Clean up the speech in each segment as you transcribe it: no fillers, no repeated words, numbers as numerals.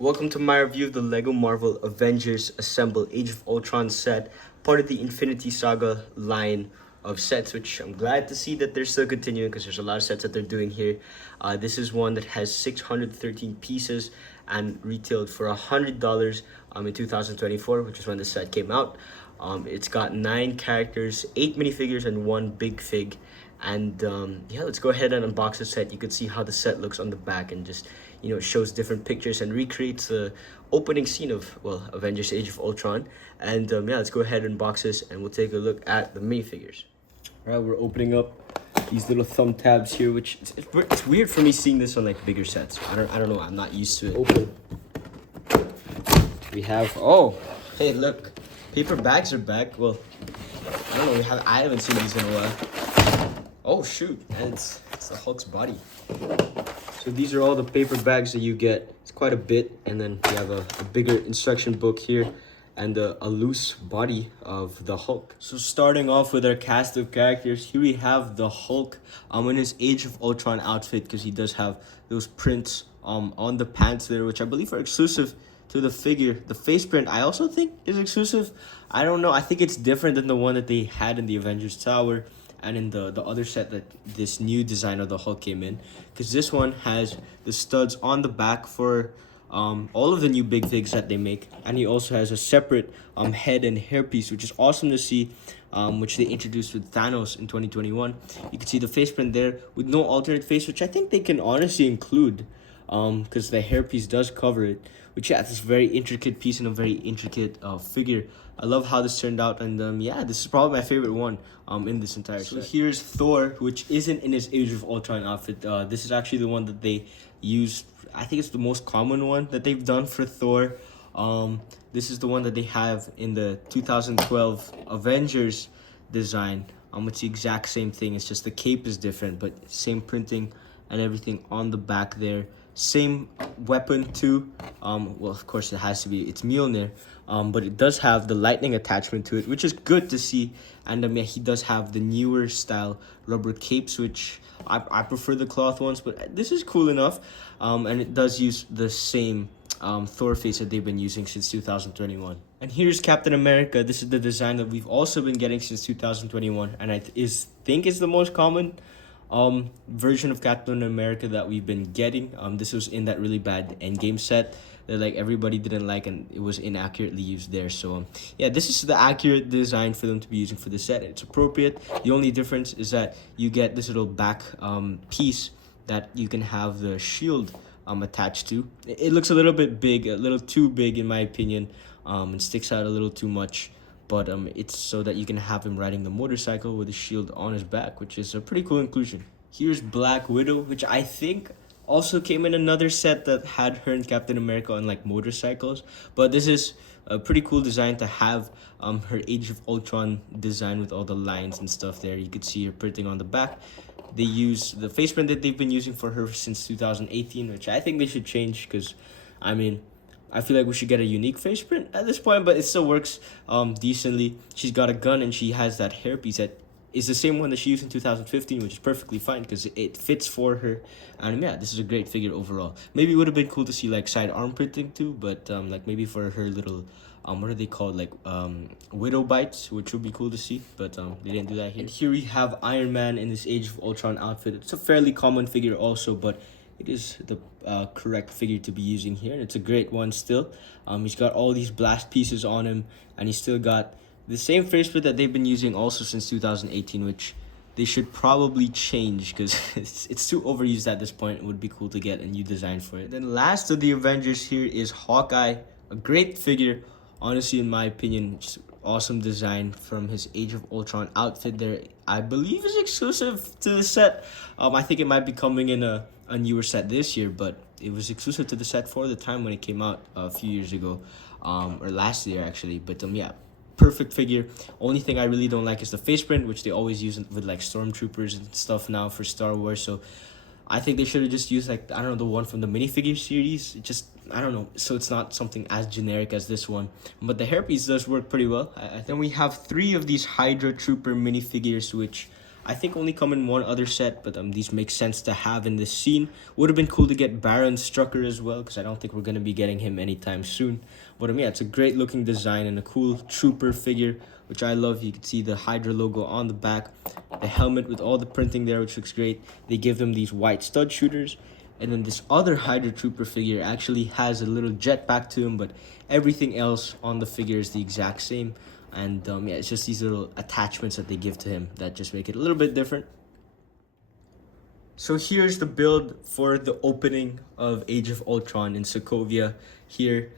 Welcome to my review of the LEGO Marvel Avengers Assemble Age of Ultron set, part of the Infinity Saga line of sets, which I'm glad to see that they're still continuing because there's a lot of sets that they're doing here. This is one that has 613 pieces and retailed for $100 in 2024, which is when the set came out. It's got 9 characters, 8 minifigures, and 1 big fig. And yeah, let's go ahead and unbox the set. You can see how the set looks on the back, and just it shows different pictures and recreates the opening scene of, well, Avengers Age of Ultron. And yeah, let's go ahead and unbox this and we'll take a look at the minifigures. All right, we're opening up these little thumb tabs here, which it's weird for me seeing this on like bigger sets. I don't know, I'm not used to it. Open. We have, oh, hey, look, paper bags are back. Well, I don't know, I haven't seen these in a while. Oh shoot, and it's the Hulk's body. So these are all the paper bags that you get. It's quite a bit, and then we have a bigger instruction book here and a loose body of the Hulk. So starting off with our cast of characters, here we have the Hulk in his Age of Ultron outfit, because he does have those prints on the pants there, which I believe are exclusive to the figure. The face print I also think is exclusive. I don't know, I think it's different than the one that they had in the Avengers Tower and in the other set that this new design of the Hulk came in, because this one has the studs on the back for all of the new big figs that they make, and he also has a separate head and hairpiece, which is awesome to see, which they introduced with Thanos in 2021. You can see the face print there with no alternate face, which I think they can honestly include, because the hairpiece does cover it, which, yeah, it's a very intricate piece and a very intricate figure. I love how this turned out, and yeah, this is probably my favorite one in this entire set. So here's Thor, which isn't in his Age of Ultron outfit. This is actually the one that they used. I think it's the most common one that they've done for Thor. This is the one that they have in the 2012 Avengers design. It's the exact same thing. It's just the cape is different, but same printing and everything on the back there. Same weapon too. Well, of course it has to be, it's Mjolnir, but it does have the lightning attachment to it, which is good to see. And yeah, he does have the newer style rubber capes, which I prefer the cloth ones, but this is cool enough. And it does use the same Thor face that they've been using since 2021. And here's Captain America. This is the design that we've also been getting since 2021, and I think it's the most common version of Captain America that we've been getting. This was in that really bad Endgame set that like everybody didn't like, and it was inaccurately used there. So yeah, this is the accurate design for them to be using for the set. It's appropriate. The only difference is that you get this little back piece that you can have the shield attached to. It looks a little bit big, a little too big in my opinion. It sticks out a little too much. But it's so that you can have him riding the motorcycle with a shield on his back, which is a pretty cool inclusion. Here's Black Widow, which I think also came in another set that had her and Captain America on like motorcycles. But this is a pretty cool design to have her Age of Ultron design with all the lines and stuff there. You could see her printing on the back. They use the face print that they've been using for her since 2018, which I think they should change, because I mean, I feel like we should get a unique face print at this point, but it still works decently. She's got a gun, and she has that hairpiece that is the same one that she used in 2015, which is perfectly fine because it fits for her. And yeah, this is a great figure overall. Maybe it would have been cool to see like side arm printing too, but like maybe for her little what are they called, like widow bites, which would be cool to see, but they didn't do that here. And here we have Iron Man in this Age of Ultron outfit. It's a fairly common figure also, but it is the correct figure to be using here, and it's a great one still. He's got all these blast pieces on him, and he's still got the same face print that they've been using also since 2018, which they should probably change because it's too overused at this point. It would be cool to get a new design for it. Then last of the Avengers here is Hawkeye, a great figure, honestly, in my opinion. Just awesome design from his Age of Ultron outfit there. I believe is exclusive to the set. I think it might be coming in a newer set this year, but it was exclusive to the set for the time when it came out a few years ago, or last year actually. But yeah, perfect figure. Only thing I really don't like is the face print, which they always use with like stormtroopers and stuff now for Star Wars. So I think they should have just used like, I don't know, the one from the minifigure series. It just, I don't know, so it's not something as generic as this one. But the hairpiece does work pretty well. Then we have 3 of these Hydra Trooper minifigures, which I think only come in one other set, but these make sense to have in this scene. Would have been cool to get Baron Strucker as well, because I don't think we're going to be getting him anytime soon. But yeah, it's a great looking design and a cool trooper figure, which I love. You can see the Hydra logo on the back, the helmet with all the printing there, which looks great. They give them these white stud shooters. And then this other Hydra Trooper figure actually has a little jetpack to him, but everything else on the figure is the exact same. And yeah, it's just these little attachments that they give to him that just make it a little bit different. So here's the build for the opening of Age of Ultron in Sokovia here,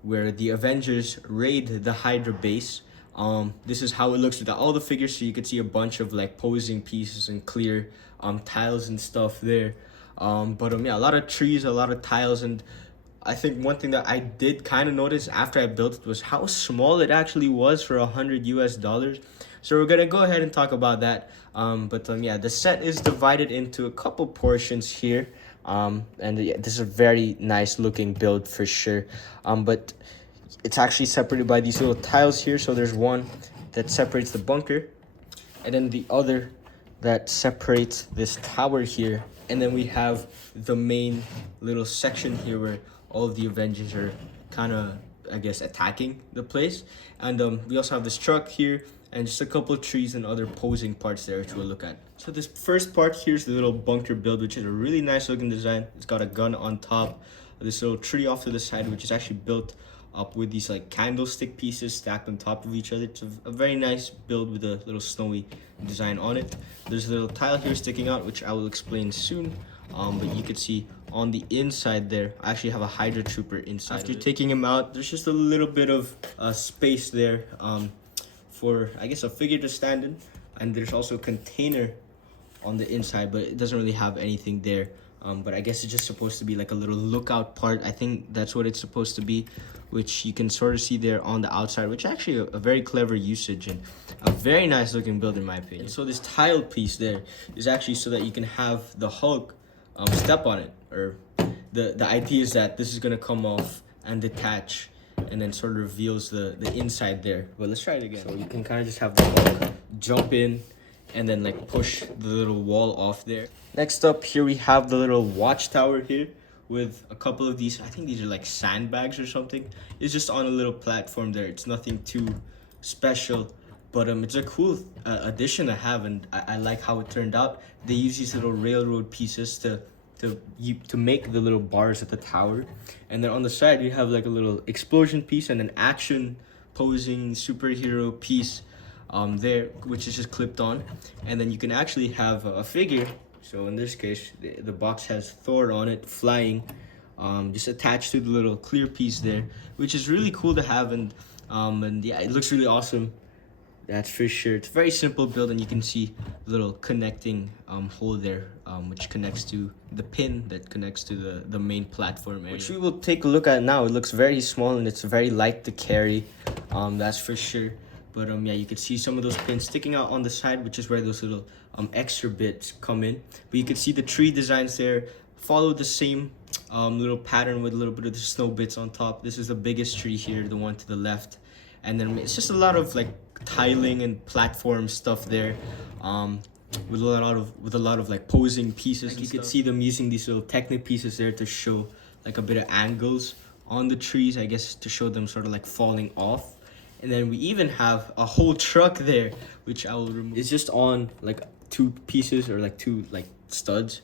where the Avengers raid the Hydra base. This is how it looks with all the figures, so you can see a bunch of like posing pieces and clear tiles and stuff there. Yeah, a lot of trees, a lot of tiles, and I think one thing that I did kind of notice after I built it was how small it actually was for $100 US. So we're gonna go ahead and talk about that. Yeah, the set is divided into a couple portions here. Yeah, this is a very nice looking build for sure. But it's actually separated by these little tiles here. So there's one that separates the bunker, and then the other that separates this tower here. And then we have the main little section here where all of the Avengers are kind of, I guess, attacking the place. And we also have this truck here and just a couple of trees and other posing parts there which we'll look at. So this first part here's the little bunker build, which is a really nice looking design. It's got a gun on top, this little tree off to the side, which is actually built up with these like candlestick pieces stacked on top of each other. It's a very nice build with a little snowy design on it. There's a little tile here sticking out, which I will explain soon. But you can see on the inside there, I actually have a Hydra Trooper inside. After taking him out, there's just a little bit of space there for, I guess, a figure to stand in. And there's also a container on the inside, but it doesn't really have anything there. But I guess it's just supposed to be like a little lookout part. I think that's what it's supposed to be, which you can sort of see there on the outside, which actually a very clever usage and a very nice looking build in my opinion. And so this tile piece there is actually so that you can have the Hulk step on it, or the idea is that this is going to come off and detach and then sort of reveals the inside there. But let's try it again. So you can kind of just have the Hulk jump in and then like push the little wall off there. Next up here we have the little watchtower here with a couple of these, I think these are like sandbags or something. It's just on a little platform there. It's nothing too special, but it's a cool addition to have, and I like how it turned out. They use these little railroad pieces to make the little bars at the tower, and then on the side you have like a little explosion piece and an action posing superhero piece there, which is just clipped on. And then you can actually have a figure. So in this case, the box has Thor on it, flying, just attached to the little clear piece there, which is really cool to have. And yeah, it looks really awesome. That's for sure. It's a very simple build, and you can see the little connecting hole there, which connects to the pin that connects to the main platform area, which we will take a look at now. It looks very small and it's very light to carry, that's for sure. But yeah, you can see some of those pins sticking out on the side, which is where those little extra bits come in. But you can see the tree designs there follow the same little pattern with a little bit of the snow bits on top. This is the biggest tree here, the one to the left. And then it's just a lot of like tiling and platform stuff there, with a lot of like posing pieces. Like you could see them using these little Technic pieces there to show like a bit of angles on the trees, I guess, to show them sort of like falling off. And then we even have a whole truck there, which I will remove. It's just on like two pieces, or like two like studs,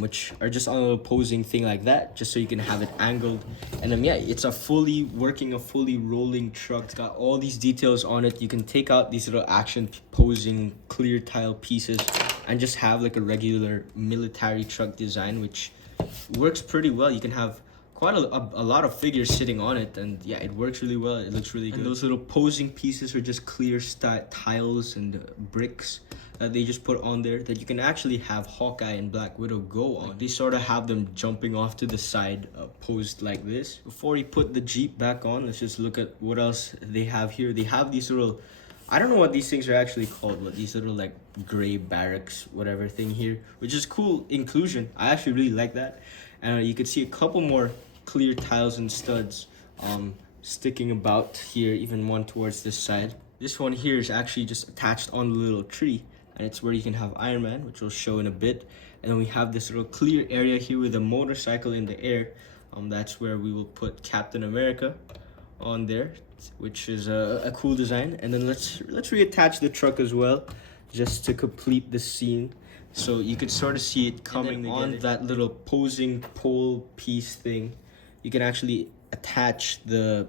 which are just on a little posing thing like that, just so you can have it angled. And yeah, it's a fully rolling truck. It's got all these details on it. You can take out these little action posing clear tile pieces and just have like a regular military truck design, which works pretty well. You can have quite a lot of figures sitting on it, and yeah, it works really well. It looks really good. And those little posing pieces are just clear tiles and bricks that they just put on there that you can actually have Hawkeye and Black Widow go on. They sort of have them jumping off to the side, posed like this. Before we put the Jeep back on, let's just look at what else they have here. They have these little, I don't know what these things are actually called, but these little like gray barracks, whatever thing here, which is cool inclusion. I actually really like that. And you can see a couple more clear tiles and studs sticking about here, even one towards this side. This one here is actually just attached on the little tree, and it's where you can have Iron Man, which we'll show in a bit. And then we have this little clear area here with a motorcycle in the air. That's where we will put Captain America on there, which is a cool design. And then let's reattach the truck as well, just to complete the scene. So you could sort of see it coming on that little posing pole piece thing. You can actually attach the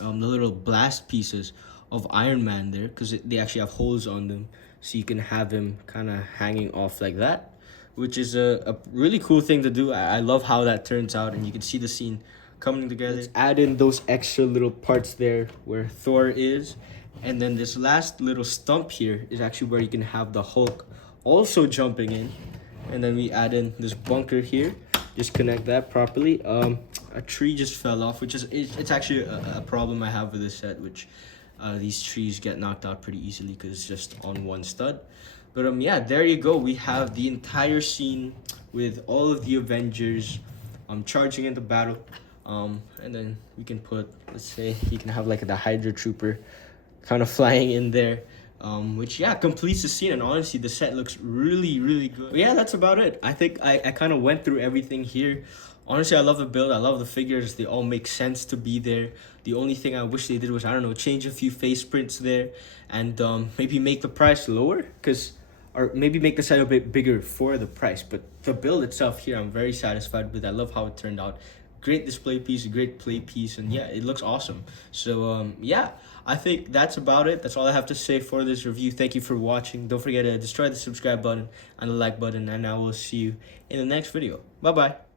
little blast pieces of Iron Man there, because they actually have holes on them, so you can have him kind of hanging off like that, which is a really cool thing to do. I love how that turns out, and you can see the scene coming together. Let's add in those extra little parts there where Thor is, and then this last little stump here is actually where you can have the Hulk also jumping in. And then we add in this bunker here, just connect that properly. A tree just fell off, which is it's actually a problem I have with this set, which these trees get knocked out pretty easily because it's just on one stud. But yeah, there you go. We have the entire scene with all of the Avengers charging into battle. And then we can put, let's say, you can have like the Hydra Trooper kind of flying in there, which, yeah, completes the scene. And honestly, the set looks really, really good. But yeah, that's about it. I think I kind of went through everything here. Honestly, I love the build. I love the figures. They all make sense to be there. The only thing I wish they did was, I don't know, change a few face prints there, and maybe make the price lower, or maybe make the set a bit bigger for the price. But the build itself here, I'm very satisfied with. I love how it turned out. Great display piece, great play piece, and yeah, it looks awesome. So yeah, I think that's about it. That's all I have to say for this review. Thank you for watching. Don't forget to destroy the subscribe button and the like button, and I will see you in the next video. Bye bye.